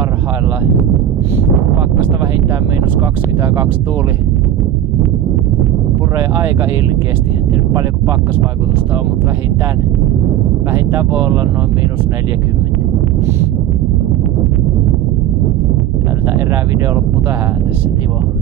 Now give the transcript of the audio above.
parhaillaan. Pakkasta vähintään -22, tuuli puree aika ilkeästi. En tiedä paljonko pakkasvaikutusta on, mutta vähintään voi olla noin -40. Tältä erää video loppu tähän tässä, Timo.